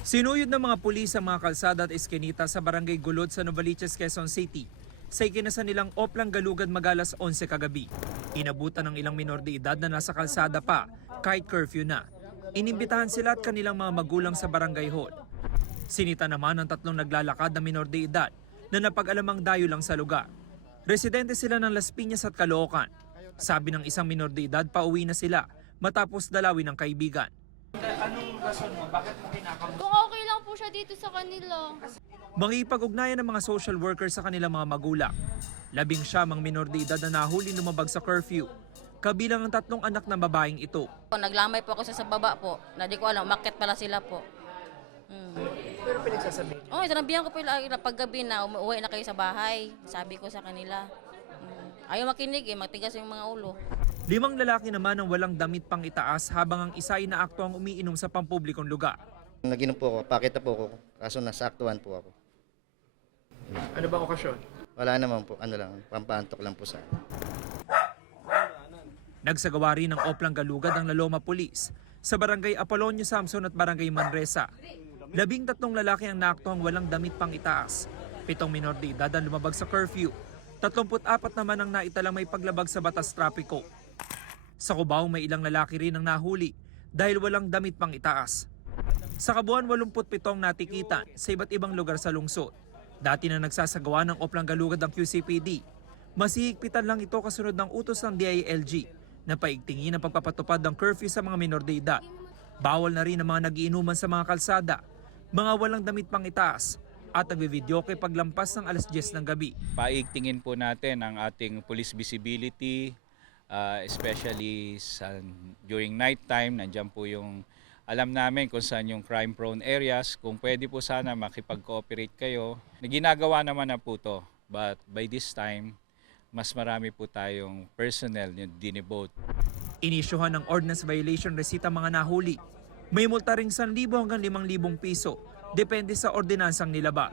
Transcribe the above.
Sinuyod ng mga pulis ang mga kalsada at eskinita sa Barangay Gulod sa Novaliches, Quezon City sa ikinasan nilang Oplang Galugad mag-alas 11 kagabi. Inabutan ng ilang minor de edad na nasa kalsada pa kahit curfew na. Inimbitahan sila at kanilang mga magulang sa barangay hall. Sinita naman ang tatlong naglalakad na minor de edad na napag-alamang dayo lang sa lugar. Residente sila ng Las Piñas at Caloocan. Sabi ng isang minor de edad, pauwi na sila matapos dalawin ng kaibigan. Anong rason mo? Bakit mo kinakamusta? Kung okay lang po siya dito sa kanila. Makipag-ugnayan ng mga social workers sa kanilang mga magulang. 11 mga minor de edad na nahuli lumabag sa curfew. Kabilang ang tatlong anak ng babaeng ito. Naglamay po ako sa baba po, na di ko alam, umakyat pala sila po. Pero pinagsasabi niyo? Oo, sinabihan ko po na paggabi na umuwi na kayo sa bahay. Sabi ko sa kanila. Ayaw makinig matigas yung mga ulo. 5 lalaki naman ang walang damit pang itaas habang ang isa ay naaktuang umiinom sa pampublikong lugar. Naginom po ako, pakita po ako, kaso nasaktuhan po ako. Ano bang okasyon? Wala naman po, pampaantok lang po sa akin. Nagsagawa rin ng Oplang Galugad ang Laloma Police sa Barangay Apolonio Samson at Barangay Manresa. 13 lalaki ang naaktuang walang damit pang itaas. 7 minor de edad ang lumabag sa curfew. 34 naman ang naitalang may paglabag sa batas trapiko. Sa Cubao, may ilang lalaki rin ang nahuli dahil walang damit pang itaas. Sa kabuuan, 87 natikitan sa iba't ibang lugar sa lungsod. Dati na nagsasagawa ng Oplang Galugad ang QCPD. Masihigpitan lang ito kasunod ng utos ng DILG na paigtingin ang pagpapatupad ng curfew sa mga minor de edad. Bawal na rin ang mga nagiinuman sa mga kalsada, mga walang damit pang itaas, at nagbividyoke paglampas ng alas 10 ng gabi. Paigtingin po natin ang ating police visibility, especially during night time. Nandiyan po yung alam namin kung saan yung crime prone areas. Kung pwede po sana makipag-cooperate kayo. Ginagawa naman na po to, but by this time, mas marami po tayong personnel yung dinibote. Inisyuhan ng ordinance violation receipt ang mga nahuli. May multa ring 1,000 hanggang 5,000 piso, depende sa ordinansang nilabag.